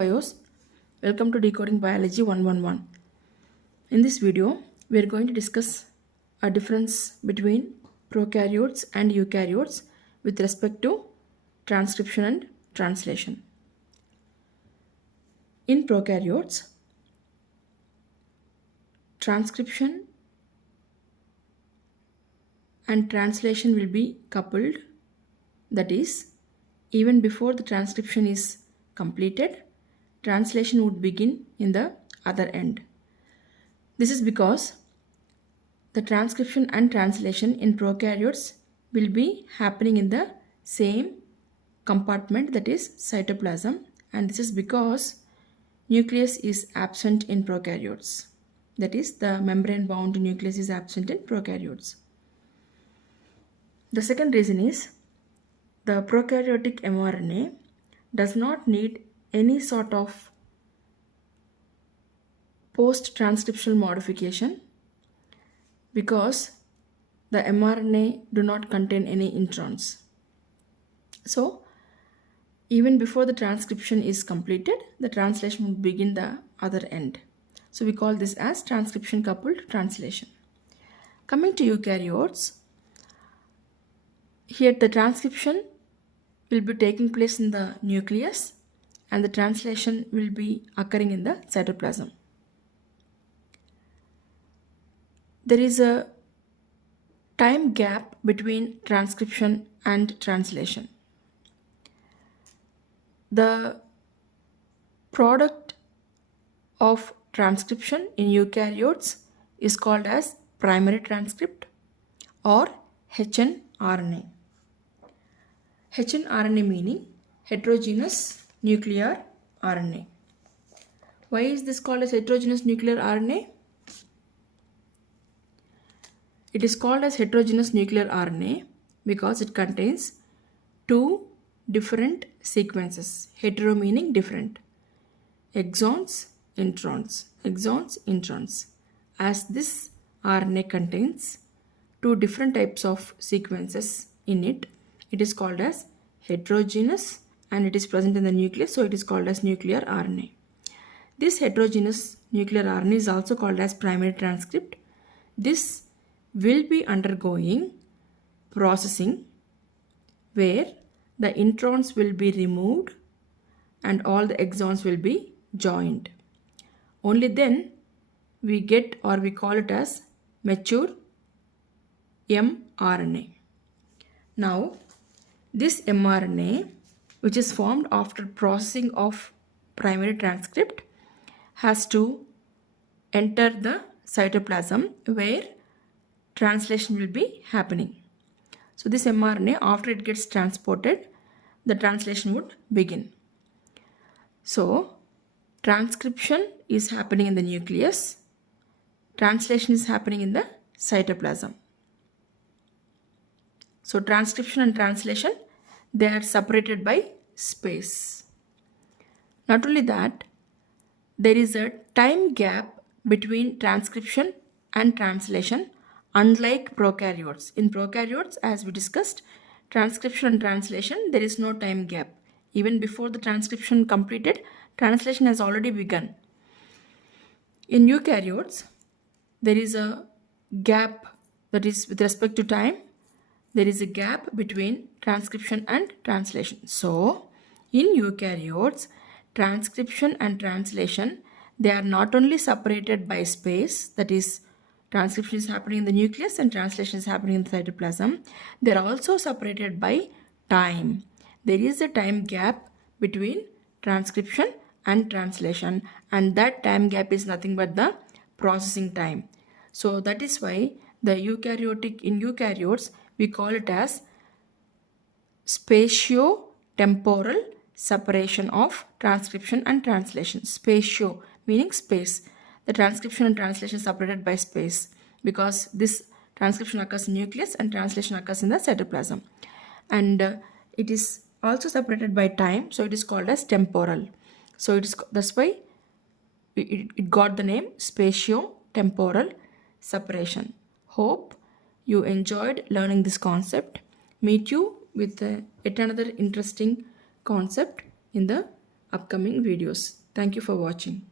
Bios. Welcome to Decoding Biology 111. In this video, we are going to discuss a difference between prokaryotes and eukaryotes with respect to transcription and translation. In prokaryotes, transcription and translation will be coupled, that is, even before the transcription is completed, translation would begin in the other end. This is because the transcription and translation in prokaryotes will be happening in the same compartment, that is cytoplasm, and this is because nucleus is absent in prokaryotes. That is, the membrane bound nucleus is absent in prokaryotes. The second reason is the prokaryotic mRNA does not need any sort of post-transcriptional modification because the mRNA do not contain any introns. So, even before the transcription is completed, the translation will begin the other end. So, we call this as transcription coupled translation. Coming to eukaryotes, here the transcription will be taking place in the nucleus and the translation will be occurring in the cytoplasm. There is a time gap between transcription and translation. The product of transcription in eukaryotes is called as primary transcript or hnRNA. hnRNA meaning heterogeneous nuclear RNA. Why is this called as heterogeneous nuclear RNA? It is called as heterogeneous nuclear RNA because it contains two different sequences. Hetero meaning different. Exons, introns. Exons, introns. As this RNA contains two different types of sequences in it, it is called as heterogeneous and it is present in the nucleus, so it is called as nuclear RNA. This heterogeneous nuclear RNA is also called as primary transcript. This will be undergoing processing where the introns will be removed and all the exons will be joined. Only then we get, or we call it as, mature mRNA. Now, this mRNA, which is formed after processing of primary transcript, has to enter the cytoplasm where translation will be happening. So this mRNA, after it gets transported, the translation would begin. So transcription is happening in the nucleus, translation is happening in the cytoplasm. So transcription and translation, they are separated by space. Not only that, there is a time gap between transcription and translation, unlike prokaryotes. In prokaryotes, as we discussed, transcription and translation, there is no time gap. Even before the transcription completed, translation has already begun. In eukaryotes, there is a gap, that is with respect to time, there is a gap between transcription and translation. So, in eukaryotes, transcription and translation, they are not only separated by space, that is, transcription is happening in the nucleus and translation is happening in the cytoplasm, they are also separated by time. There is a time gap between transcription and translation, and that time gap is nothing but the processing time. So that is why in eukaryotes, we call it as spatiotemporal separation of transcription and translation. Spatio meaning space. The transcription and translation is separated by space because this transcription occurs in nucleus and translation occurs in the cytoplasm. And it is also separated by time, so it is called as temporal. So that's why it got the name spatiotemporal separation. Hope you enjoyed learning this concept. Meet you with yet another interesting concept in the upcoming videos. Thank you for watching.